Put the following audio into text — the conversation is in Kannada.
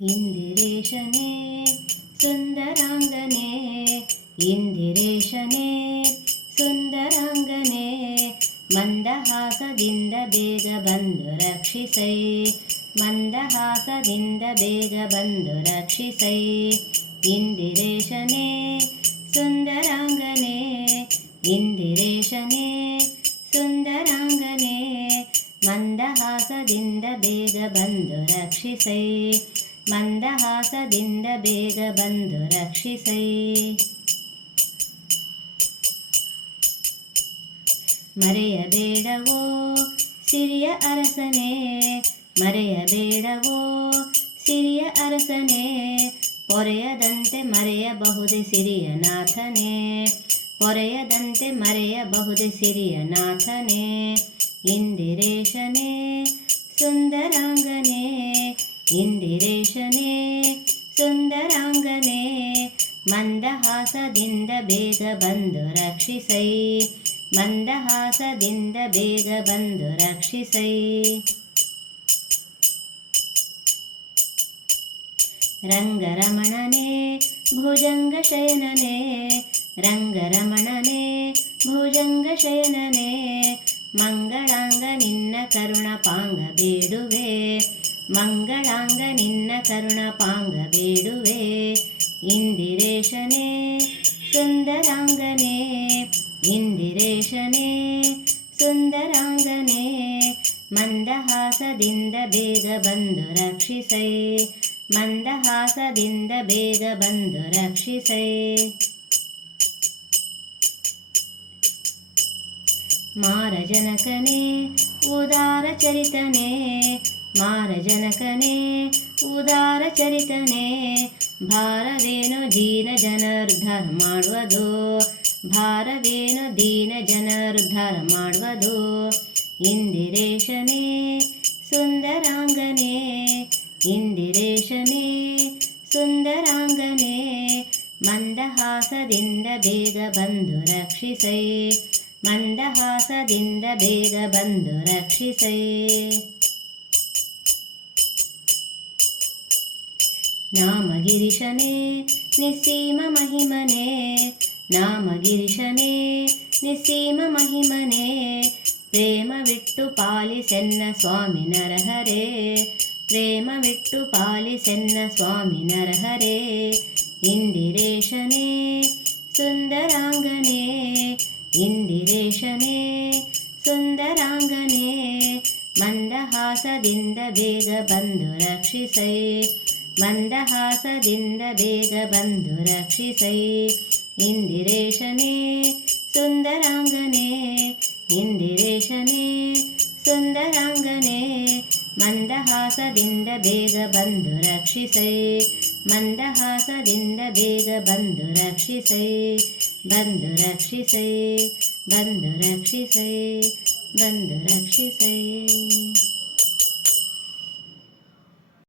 ಇಂದಿರೇಶನೇ ಸುಂದರಾಂಗನೇ, ಇಂದಿರೇಶನೇ ಸುಂದರಾಂಗನೇ, ಮಂದಹಾಸದಿಂದ ಬೇಗ ಬಂದು ರಕ್ಷಿಸೈ, ಮಂದಹಾಸದಿಂದ ಬೇಗ ಬಂದು ರಕ್ಷಿಸೈ. ಇಂದಿರೇಶನೇ ಸುಂದರಾಂಗನೇ, ಇಂದಿರೇಶನೇ ಸುಂದರಾಂಗನೇ, ಮಂದಹಾಸದಿಂದ ಬೇಗ ಬಂದು ರಕ್ಷಿಸೈ, ಮಂದಹಾಸದಿಂದ ಬೇಗ ಬಂದು ರಕ್ಷಿಸೈ. ಮರೆಯಬೇಡವೋ ಸಿರಿಯ ಅರಸನೇ, ಮರೆಯಬೇಡವೋ ಸಿರಿಯ ಅರಸನೇ, ಪೊರೆಯದಂತೆ ಮರೆಯಬಹುದೇ ಸಿರಿಯ ನಾಥನೇ, ಪೊರೆಯದಂತೆ ಮರೆಯಬಹುದೇ ಸಿರಿಯ ನಾಥನೇ. ಇಂದಿರೇಶನೇ ಸುಂದರಾಂಗನೇ, ಇಂದಿರೇಶನೇ ಸುಂದರಾಂಗನೇ, ಮಂದಹಾಸದಿಂದ ಬೇಗ ಬಂದು ರಕ್ಷಿಸೈ, ಮಂದಹಾಸದಿಂದ ಬೇಗ ಬಂದು ರಕ್ಷಿಸೈ. ರಂಗರಮಣನೇ ಭುಜಂಗಶಯನನೇ, ರಂಗರಮಣನೇ ಭುಜಂಗಶಯನನೇ, ಮಂಗಳಾಂಗ ನಿನ್ನ ಕರುಣಪಾಂಗ ಬೇಡುವೆ, ಮಂಗಳಾಂಗ ನಿನ್ನ ಕರುಣಪಾಂಗ ಬೇಡುವೆ. ಇಂದಿರೇಶನೇ ಸುಂದರಾಂಗನೇ, ಇಂದಿರೇಶನೇ ಸುಂದರಾಂಗನೇ, ಮಂದಹಾಸದಿಂದ ಬೇಗ ಬಂದು ರಕ್ಷಿಸೈ, ಮಂದಹಾಸದಿಂದ ಬೇಗ ಬಂದು ರಕ್ಷಿಸೈ. ಮಾರಜನಕನೇ ಉದಾರ ಚರಿತನೇ, ಮಾರಜನಕನೇ ಉದಾರ ಚರಿತನೇ, ಭಾರವೇನು ದೀನ ಜನರುದ್ಧಾರ ಮಾಡುವುದು, ಭಾರವೇನು ದೀನ ಜನರುದ್ಧಾರ ಮಾಡುವುದು. ಇಂದಿರೇಶನೇ ಸುಂದರಾಂಗನೇ, ಇಂದಿರೇಶನೇ ಸುಂದರಾಂಗನೇ, ಮಂದಹಾಸದಿಂದ ಬೇಗ ಬಂದು ರಕ್ಷಿಸೈ, ಮಂದಹಾಸದಿಂದ ಬೇಗ ಬಂದು ರಕ್ಷಿಸೈ. ನಾಮಗಿರಿಶನೇ ನಿಸ್ಸೀಮ ಮಹಿಮನೇ, ನಾಮಗಿರಿಶನೇ ನಿಸ್ಸೀಮ ಮಹಿಮನೇ, ಪ್ರೇಮವಿಟ್ಟು ಪಾಲಿಸೆನ್ನ ಸ್ವಾಮಿ ನರಹರೇ, ಪ್ರೇಮವಿಟ್ಟು ಪಾಲಿಸೆನ್ನ ಸ್ವಾಮಿ ನರಹರೇ. ಇಂದಿರೇಶನೇ ಸುಂದರಾಂಗನೇ, ಇಂದಿರೇಶನೇ ಸುಂದರಾಂಗನೇ, ಮಂದಹಾಸದಿಂದ ಬೇಗ ಬಂದು ರಕ್ಷಿಸೈ, ಮಂದಹಾಸದಿಂದ ಬೇಗ ಬಂದು ರಕ್ಷಿಸೈ. ಇಂದಿರೇಶನೇ ಸುಂದರಾಂಗನೇ, ಇಂದಿರೇಶನೇ ಸುಂದರಾಂಗನೇ, ಮಂದಹಾಸದಿಂದ ಬೇಗ ಬಂದು ರಕ್ಷಿಸೈ, ಮಂದಹಾಸದಿಂದ ಬೇಗ ಬಂದು ರಕ್ಷಿಸೈ, ಬಂದು ರಕ್ಷಿಸೈ, ಬಂದು ರಕ್ಷಿಸೈ, ಬಂದು ರಕ್ಷಿಸೈ.